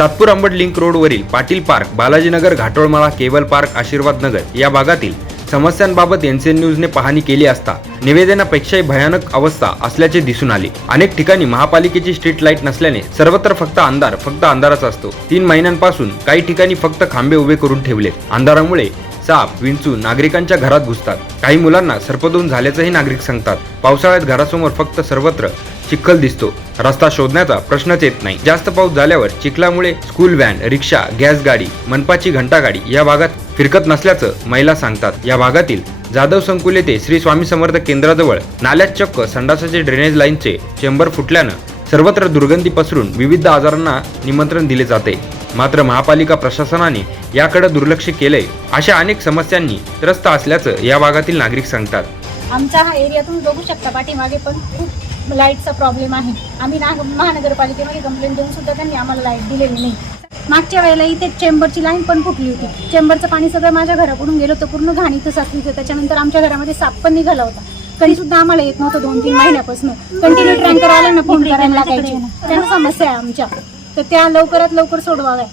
सातपूर आंबट लिंक रोडवरील पाटील पार्क बालाजीनगर घाटोळमाळा केवल पार्क आशीर्वाद नगर या भागातील समस्यांबाबत एनसीएन न्यूजने पाहणी केली असता निवेदनापेक्षाही भयानक अवस्था असल्याचे दिसून आले. अनेक ठिकाणी महापालिकेची स्ट्रीट लाइट नसल्याने सर्वत्र फक्त अंधार फक्त अंधारच असतो. तीन महिन्यांपासून काही ठिकाणी फक्त खांबे उभे करून ठेवले अंधारामुळे साप विंचू नागरिकांच्या घरात घुसतात. काही मुलांना सर्पदोन झाल्याचंही नागरिक सांगतात. पावसाळ्यात घरासमोर फक्त सर्वत्र चिखल दिसतो. रस्ता शोधण्याचा प्रश्नच येत नाही. जास्त पाऊस झाल्यावर चिखलामुळे स्कूल व्हॅन रिक्षा गॅस गाडी मनपाची घंटागाडी या भागात फिरकत नसल्याचं महिला सांगतात. या भागातील जाधव संकुल येथे श्री स्वामी समर्थ केंद्राजवळ नाल्यात चक्क संडासाचे ड्रेनेज लाईनचे चेंबर फुटल्यानं सर्वत्र दुर्गंधी पसरून विविध आजारांना निमंत्रण दिले जाते. मात्र महापालिका प्रशासनाने याकडे दुर्लक्ष केलंय अशा अनेक समस्यांनी त्रस्त असल्याचं या भागातील नागरिक सांगतात. आमचा हा एरिया तुम्ही बघू शकता पाठीमागे पण खूप लाईटचा प्रॉब्लेम आहे. आम्ही ना महानगरपालिकेमध्ये कंप्लेंट देऊन सुद्धा त्यांनी आम्हाला लाइट दिलेली नाही. मागच्या वेळेला इथे चेंबरची लाईन पण फुटली होती. चेंबरचं पाणी सगळं माझ्या घराकडून गेलं होतं पूर्ण घाणीतच असली होती. त्याच्यानंतर आमच्या घरामध्ये साप पण निघाला होता. तरी सुद्धा आम्हाला येत नव्हतं दोन तीन महिन्यापासून. कंटिन्यू टँकर आला ना फोन करायला लागायचे. त्यांना समस्या आहे आमच्या. तर त्या लवकरात लवकर सोडवाव्या.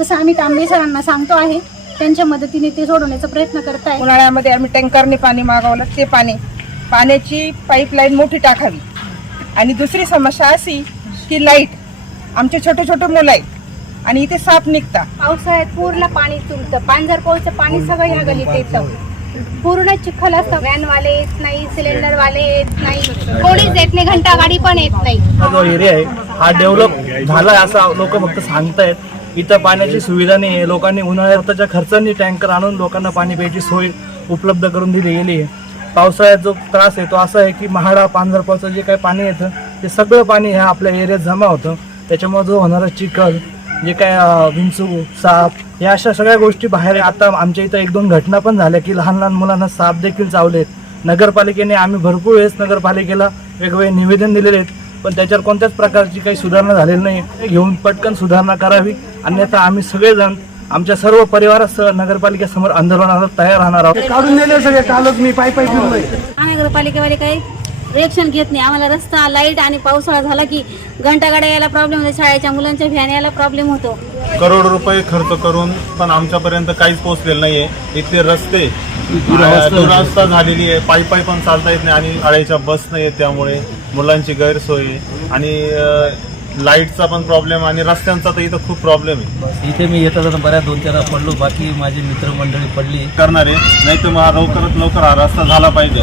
तसं आम्ही तांबे सरांना सांगतो आहे. त्यांच्या मदतीने ते सोडवण्याचा प्रयत्न करत आहे उन्हाळ्यामध्ये आम्ही टँकरने पाणी मागवलं ते पाणी पाण्याची पाईपलाईन मोठी टाकावी. आणि दुसरी समस्या अशी की लाइट आमचे छोटे छोटे मुलं आहेत. आणि इथे साप निघता. पावसाळ्यात पूर्ण पाणी तुमतं पांजरपोळचं पाणी सगळं ह्या गलीत येतं. पूर्ण चिखल असतं. व्हॅनवाले येत नाही सिलेंडरवाले येत नाही. कोणीच येत नाही. घंटा गाडी पण येत नाही. हा जो एरिया आहे हा डेव्हलप झाला असं लोक फक्त सांगतायत. इथं पाण्याची सुविधा नाही आहे लोकांनी उन्हाळ्यात त्याच्या खर्चांनी टँकर आणून लोकांना पाणी प्यायची सोय उपलब्ध करून दिली गेली आहे. पावसाळ्यात जो त्रास आहे तो असा आहे की महाडा पांझरपाचं जे काही पाणी येतं ते सगळं पाणी ह्या आपल्या एरियात जमा होतं. त्याच्यामुळे जो होणारा चिखल जे काय विंचू साप या अशा सगळ्या गोष्टी बाहेर आता आमच्या इथं एक दोन घटना पण झाल्या की लहान लहान मुलांना साप देखील चावलेत नगरपालिकेने आम्ही भरपूर वेळेस नगरपालिकेला वेगवेगळे निवेदन दिलेले आहेत पण त्याच्यावर कोणत्याच प्रकारची काही सुधारणा झालेली नाही. घेऊन पटकन सुधारणा करावी. अन्यथा आम्ही सगळेजण आमच्या सर्व परिवारासह नगरपालिकेसमोर आंदोलनाला तयार राहणार आहोत. काढून दिले सगळे कालच मी पाय पाय फिरलोय. महानगरपालिकेवाले काही रिएक्शन घेत नाही. आम्हाला रस्ता लाइट आणि पावसाळा झाला की घंटा गाड्या यायला प्रॉब्लेम होतो. शाळेच्या मुलांच्या व्हॅन यायला प्रॉब्लेम होतो. करोड रुपये खर्च करून पण आमच्यापर्यंत काहीच पोहोचलेलं नाहीये. इथले रस्ते दुरवस्था झालेली आहे. पायी पायी पण चालता येत नाही आणि शाळेच्या बस नाही त्यामुळे. मुलांची गैरसोय. आणि अ, लाईटचा पण प्रॉब्लेम आणि रस्त्यांचा तर इथं खूप प्रॉब्लेम आहे. इथे मी येता जाता बऱ्याच दोन चार पडलो. बाकी माझी मित्रमंडळी पडली. करणार आहे नाही तर हा लवकरात लवकर हा रस्ता झाला पाहिजे.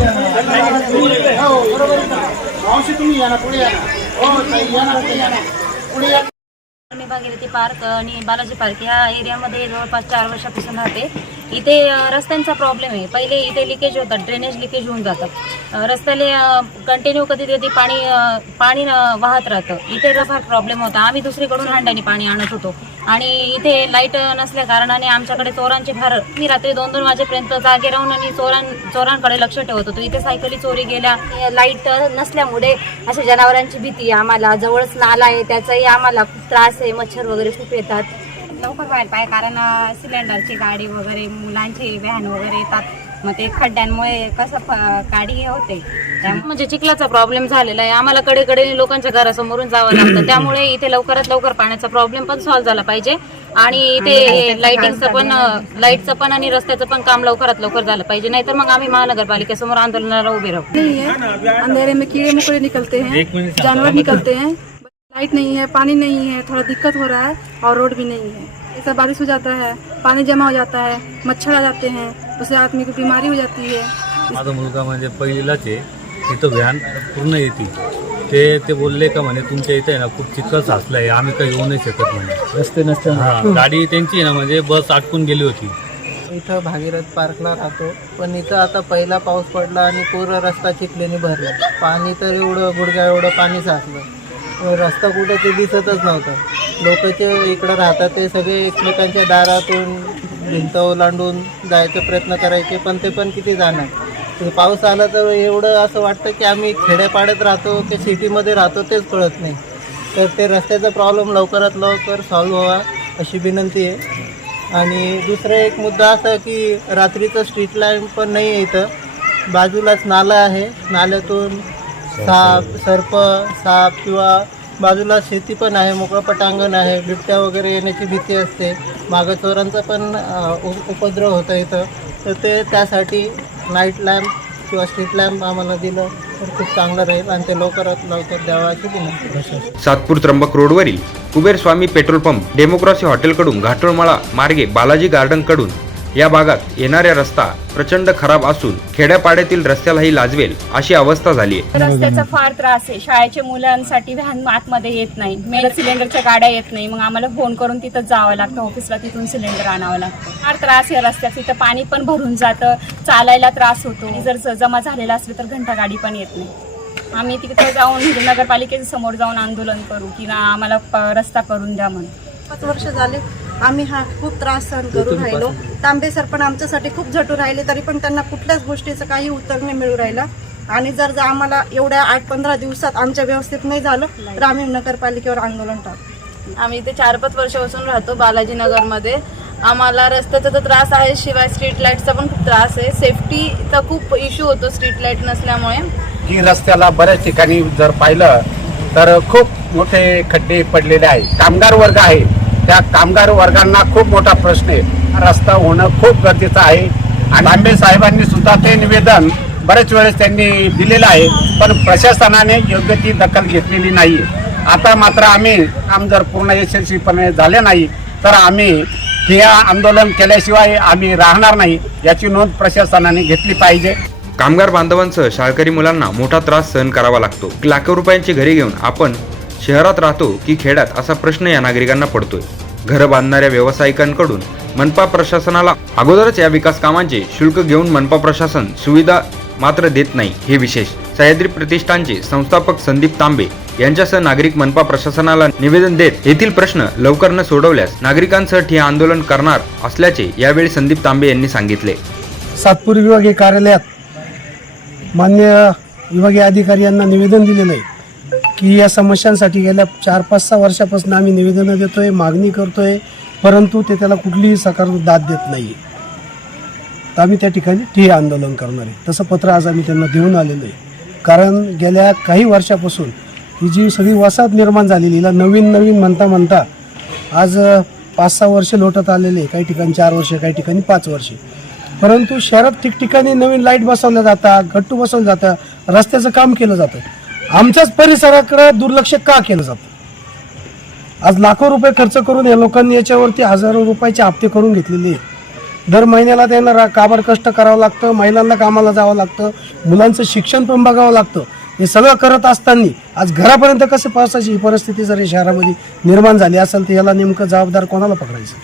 मी भागीरथी पार्क आणि बालाजी पार्क ह्या एरियामध्ये जवळपास चार वर्षापासून राहते. इथे रस्त्यांचा प्रॉब्लेम आहे. पहिले इथे लिकेज होतात ड्रेनेज लिकेज होऊन जातात रस्त्याले कंटिन्यू कधी कधी पाणी पाणी वाहत राहतं. इथे फार प्रॉब्लेम होता आम्ही दुसरीकडून हांड्याने पाणी आणत होतो. आणि इथे लाइट नसल्या कारणाने आमच्याकडे चोरांचे फार मी रात्री दोन दोन वाजेपर्यंत जागे राहून आणि चोरां चोरांकडे लक्ष ठेवत होतो. इथे सायकली चोरी गेल्या लाइट नसल्यामुळे अशा जनावरांची भीती आम्हाला जवळच नाला आहे त्याचाही आम्हाला खूप त्रास आहे मच्छर वगैरे खूप येतात. लवकर व्हायला पाहिजे कारण सिलेंडरची गाडी वगैरे मुलांची व्हॅन वगैरे येतात. मग ते खड्ड्यांमुळे कसं हे होते. त्यामुळे म्हणजे चिखलाचा प्रॉब्लेम झालेला आहे. आम्हाला कडेकडे लोकांच्या घरासमोरून जावं लागतं. त्यामुळे इथे लवकरात लवकर पाण्याचा प्रॉब्लेम पण सॉल्व्ह झाला पाहिजे. आणि इथे लाईटिंगचं पण लाईटचं पण आणि रस्त्याचं पण काम लवकरात लवकर झालं पाहिजे. नाहीतर मग आम्ही महानगरपालिकेसमोर आंदोलनाला उभे राहू. नहीं है अंधेरे में कीड़े मकोड़े निकलते हैं. जानवर निकलते हैं. लाइट नहीं है पानी नहीं है थोड़ा दिक्कत हो रहा है और रोड भी नहीं है. ऐसा बारिश हो जाता है पानी जमा हो जाता है मच्छर आ जाते हैं. उससे आदमी को बीमारी हो जाती है। माझा मुलगा म्हणजे पहिलीलाच आहे. तिथं व्हॅन पूर्ण येते. ते ते बोलले का म्हणे तुमच्या इथे आहे ना खूप चिखल साचलं आहे. आम्ही काही येऊ नाही शकत म्हणे. रस्ते नसते हा गाडी त्यांची आहे ना म्हणजे बस अटकून गेली होती. इथं भागीरथ पार्कला राहतो. पण इथं आता पहिला पाऊस पडला आणि पूर्ण रस्ता चिखलेने भरला. पाणी तर एवढं गुडघ्या एवढं पाणी साचलं. रस्ता कुठं ते दिसतच नव्हतं. लोक जे इकडं राहतात ते सगळे एकमेकांच्या दारातून भिंत ओलांडून जायचा प्रयत्न करायचे पण ते पण किती जाणार? पाऊस आला तर एवढं असं वाटतं की आम्ही खेड्यापाड्यात राहतो की सिटीमध्ये राहतो तेच कळत नाही. तर ते रस्त्याचा प्रॉब्लेम लवकरात लवकर सॉल्व्ह व्हावा अशी विनंती आहे. आणि दुसरा एक मुद्दा असा की रात्रीचं स्ट्रीट लाइट पण नाही आहे इथं. बाजूलाच नाला आहे. नाल्यातून साप सर्प साप किंवा बाजूला शेती पण आहे मोकळं पटांगण आहे बिबट्या वगैरे येण्याची भीती असते. मागं चोरांचा पण उप- उपद्रव होता इथं. तर ते त्यासाठी नाईट लॅम्प किंवा स्ट्रीट लॅम्प आम्हाला दिलं. तर खूप चांगलं राहील आणि ते लवकरात लवकर द्यावाची अशी विनंती सातपूर त्र्यंबक रोडवरील Kuber Swami petrol pump democracy हॉटेलकडून Ghatolmala मार्गे बालाजी गार्डनकडून या भागात येणाऱ्या रस्ता प्रचंड खराब असून खेड्यापाड्यातील रस्त्यालाही लाजवेल अशी अवस्था झाली आहे रस्त्याचा फार त्रास आहे. शाळेच्या मुलांसाठी व्हॅन आतमध्ये येत नाही. मेन सिलेंडरच्या गाड्या येत नाही. मग आम्हाला फोन करून तिथं जावं लागतं. ऑफिसला तिथून सिलेंडर आणावं लागतं. फार त्रास आहे रस्त्यात तिथं पाणी पण भरून जातं. चालायला त्रास होतो. जर जमा झालेला असलं तर घंटा गाडी पण येत नाही. आम्ही तिथं जाऊन म्हणजे नगरपालिकेच्या समोर जाऊन आंदोलन करू की ना आम्हाला प- रस्ता करून द्या म्हणून. पाच वर्ष झाले. आम्ही हा खूप त्रास सहन करून राहिलो. तांबे सर पण आमच्यासाठी खूप झटून राहिले तरी पण त्यांना कुठल्याच गोष्टीचं काही उत्तर नाही मिळू राहिलं. आणि जर जर आम्हाला एवढ्या आठ पंधरा दिवसात आमच्या व्यवस्थित नाही झालं तर आम्ही नगरपालिकेवर आंदोलन टाकू. आम्ही इथे चार पाच वर्षापासून राहतो बालाजी नगरमध्ये आम्हाला रस्त्याचा तर त्रास आहे शिवाय स्ट्रीट लाईटचा पण खूप त्रास आहे. सेफ्टीचा खूप इश्यू होतो स्ट्रीट लाइट नसल्यामुळे. की रस्त्याला बऱ्याच ठिकाणी जर पाहिलं तर खूप मोठे खड्डे पडलेले आहे कामगार वर्ग आहे. त्या कामगार वर्गांना खूप मोठा प्रश्न आहे. रस्ता होणं खूप गरजेचं आहे. आणि आंबे साहेबांनी सुद्धा ते निवेदन बरेच वेळेस त्यांनी दिलेलं आहे पण प्रशासनाने योग्य ती दखल घेतलेली नाही आता मात्र आम्ही काम जर पूर्ण यशस्वीपणे झाले नाही तर आम्ही ठिय्या आंदोलन केल्याशिवाय आम्ही राहणार नाही याची नोंद प्रशासनाने घेतली पाहिजे. कामगार बांधवांसह शाळकरी मुलांना मोठा त्रास सहन करावा लागतो. लाखो रुपयांची घरी घेऊन आपण शहरात राहतो की खेड्यात असा प्रश्न या नागरिकांना पडतोय. घरं बांधणाऱ्या व्यावसायिकांकडून मनपा प्रशासनाला अगोदरच या विकास कामांचे शुल्क घेऊन मनपा प्रशासन सुविधा मात्र देत नाही. हे विशेष सह्याद्री प्रतिष्ठानचे संस्थापक संदीप तांबे यांच्यासह नागरिक मनपा प्रशासनाला निवेदन देत येथील प्रश्न लवकर न सोडवल्यास नागरिकांसह आंदोलन करणार असल्याचे यावेळी संदीप तांबे यांनी सांगितले. सातपूर विभागीय कार्यालयात मान्य विभागीय अधिकारी यांना निवेदन दिलेलं आहे. की या समस्यांसाठी गेल्या चार पाच सहा वर्षापासून आम्ही निवेदनं देतोय मागणी करतोय परंतु ते त्याला कुठलीही सकारात्मक दाद देत नाही तर आम्ही त्या ठिकाणी ठिय्या आंदोलन करणार आहे. तसं पत्र आज आम्ही त्यांना देऊन आलेलो आहे. कारण गेल्या काही वर्षापासून ही जी सगळी वसाहत निर्माण झालेली हिला नवीन नवीन म्हणता म्हणता आज पाच सहा वर्ष लोटत आलेले काही ठिकाणी चार वर्ष काही ठिकाणी पाच वर्षे. परंतु शहरात ठिकठिकाणी नवीन लाइट बसवल्या जातात गट्टू बसवलं जातं रस्त्याचं काम केलं जातं. आमच्याच परिसराकडे दुर्लक्ष का केलं जातं? आज लाखो रुपये खर्च करून या लोकांनी याच्यावरती हजारो रुपयाचे हप्ते करून घेतलेले दर महिन्याला त्यांना रा काबाड कष्ट करावं लागतं महिलांना कामाला जावं लागतं मुलांचं शिक्षण पण बघावं लागतं. हे सगळं करत असताना आज घरापर्यंत कसं पावसाची ही परिस्थिती जर या शहरामध्ये निर्माण झाली असेल तर याला नेमकं जबाबदार कोणाला पकडायचं?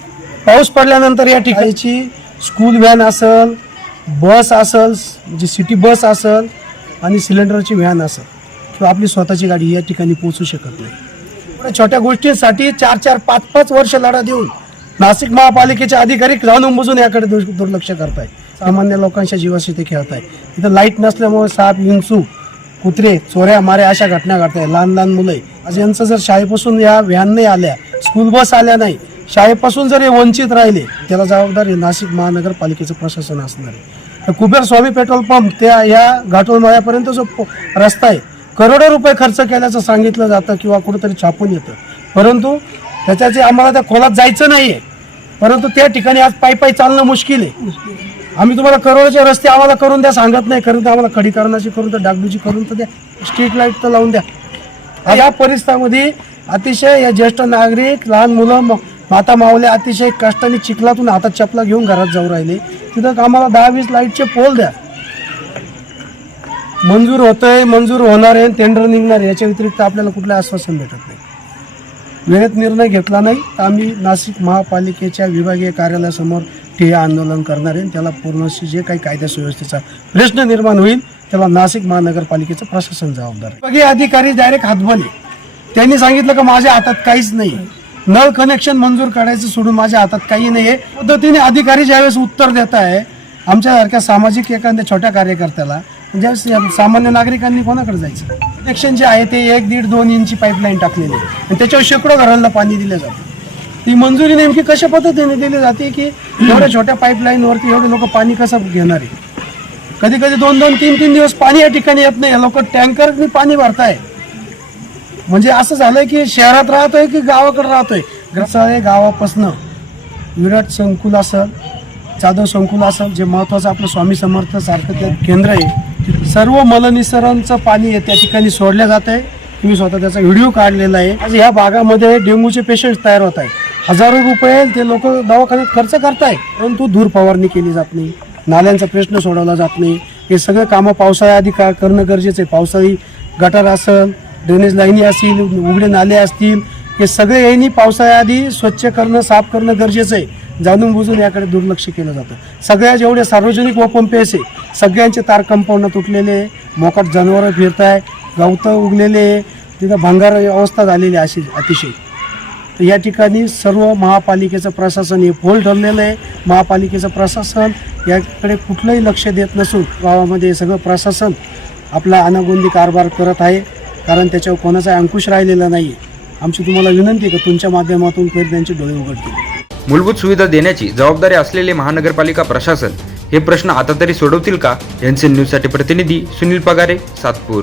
पाऊस पडल्यानंतर या ठिकाणची स्कूल व्हॅन असेल बस असेल जी सिटी बस असेल आणि सिलेंडरची व्हॅन असेल. किंवा आपली स्वतःची गाडी या ठिकाणी पोहोचू शकत नाही. एवढ्या छोट्या गोष्टींसाठी चार चार पाच पाच वर्ष लढा देऊन नाशिक महापालिकेचे अधिकारी जाणून बुजून याकडे दुर्लक्ष करताय. सामान्य लोकांच्या जीवाशी ते खेळत आहे इथं लाइट नसल्यामुळे साप विंचू कुत्रे चोऱ्या माऱ्या अशा घटना घडताय लहान लहान मुलं आहे. आज यांचं जर शाळेपासून या व्हॅन नाही आल्या स्कूल बस आल्या नाही शाळेपासून जर हे वंचित राहिले त्याला जबाबदार हे नाशिक महानगरपालिकेचं प्रशासन असणार आहे. तर कुबेर स्वामी पेट्रोल पंप त्या या घाटोळमाळ्यापर्यंत जो रस्ता आहे करोडो रुपये खर्च केल्याचं सांगितलं जातं किंवा कुठंतरी छापून येतं. परंतु त्याच्याचे आम्हाला त्या खोलात जायचं नाही आहे परंतु त्या ठिकाणी आज पायी पायी चालणं मुश्किल आहे. आम्ही तुम्हाला करोडचे रस्ते आम्हाला करून द्या सांगत नाही करून तर आम्हाला खडीकरणाची करून तर डागडूची करून तर द्या स्ट्रीट लाइट तर लावून द्या. या परिसरामध्ये अतिशय या ज्येष्ठ नागरिक लहान मुलं माता मावले अतिशय कष्टाने चिखलातून हातात चपला घेऊन घरात जाऊ राहिले. तिथं आम्हाला दहा वीस लाईटचे पोल द्या. मंजूर होतंय मंजूर होणार आहे टेंडर निघणार आहे याच्या व्यतिरिक्त आपल्याला कुठलं आश्वासन भेटत नाही. वेळेत निर्णय घेतला नाही तर आम्ही नाशिक महापालिकेच्या विभागीय कार्यालयासमोर ठिय्या आंदोलन करणार आहे. त्याला पूर्णशी जे काही कायदा सुव्यवस्थेचा प्रश्न निर्माण होईल त्याला नाशिक महानगरपालिकेचं प्रशासन जबाबदार विभागीय अधिकारी डायरेक्ट हातबले. त्यांनी सांगितलं का माझ्या हातात काहीच नाही. नळ कनेक्शन मंजूर करायचं सोडून माझ्या हातात काही नाही आहे पद्धतीने अधिकारी ज्यावेळेस उत्तर देत आहे आमच्यासारख्या सामाजिक एखाद्या छोट्या कार्यकर्त्याला म्हणजे सामान्य नागरिकांनी कोणाकडे जायचं? कनेक्शन जे आहे ते एक दीड दोन इंची पाईपलाईन टाकलेली आहे. आणि त्याच्यावर शेकडो घरांना पाणी दिलं जातं. ती मंजुरी नेमकी कशा पद्धतीने दिली जाते की एवढ्या छोट्या पाईपलाईनवरती एवढे लोक पाणी कसं घेणार आहे? कधी कधी दोन दोन तीन तीन दिवस पाणी या ठिकाणी येत नाही. लोक टँकरनी पाणी भरताय. म्हणजे असं झालंय की शहरात राहतोय की गावाकडे राहतोय? कसं आहे गावापासनं विराट संकुल असेल जाधव संकुल असेल जे महत्वाचं आपलं स्वामी समर्थ सारखं ते केंद्र आहे सर्व मलनिसरांचं पाणी त्या ठिकाणी सोडलं जात आहे. मी स्वतः त्याचा व्हिडिओ काढलेला आहे. आज ह्या भागामध्ये डेंग्यूचे पेशंट तयार होत आहे हजारो रुपये ते लोक दवाखान्यात खर्च करताय परंतु धूर फवारणी केली जात नाही. नाल्यांचा प्रश्न सोडवला जात नाही. हे सगळं कामं पावसाळ्याआधी का करणं गरजेचं आहे. पावसाळी गटार असेल ड्रेनेज लाईनी असतील उघडे नाले असतील हे सगळे यांनी पावसाळ्याआधी स्वच्छ करणं साफ करणं गरजेचं आहे. जाणून बुजून याकडे दुर्लक्ष केलं जातं. सगळ्या जेवढे सार्वजनिक व पंपेस आहे सगळ्यांचे तार कंपाऊंड तुटलेले आहे. मोकाट जनावरं फिरत आहे गवतं उगलेले आहे. तिथं भांगार अवस्था झालेली आहे अशी अतिशय. तर या ठिकाणी सर्व महापालिकेचं प्रशासन हे फोल ठरलेलं आहे. महापालिकेचं प्रशासन याकडे कुठलंही लक्ष देत नसून गावामध्ये सगळं प्रशासन आपला अनागोंदी कारभार करत आहे. कारण त्याच्यावर कोणाचा अंकुश राहिलेला नाही आहे आमची तुम्हाला विनंती आहे तुमच्या माध्यमातून कधी त्यांचे डोळे उघडतील. मूलभूत सुविधा देण्याची जबाबदारी असलेले महानगरपालिका प्रशासन हे प्रश्न आता तरी सोडवतील का? एनसीएन न्यूजसाठी प्रतिनिधी सुनील पगारे सातपूर.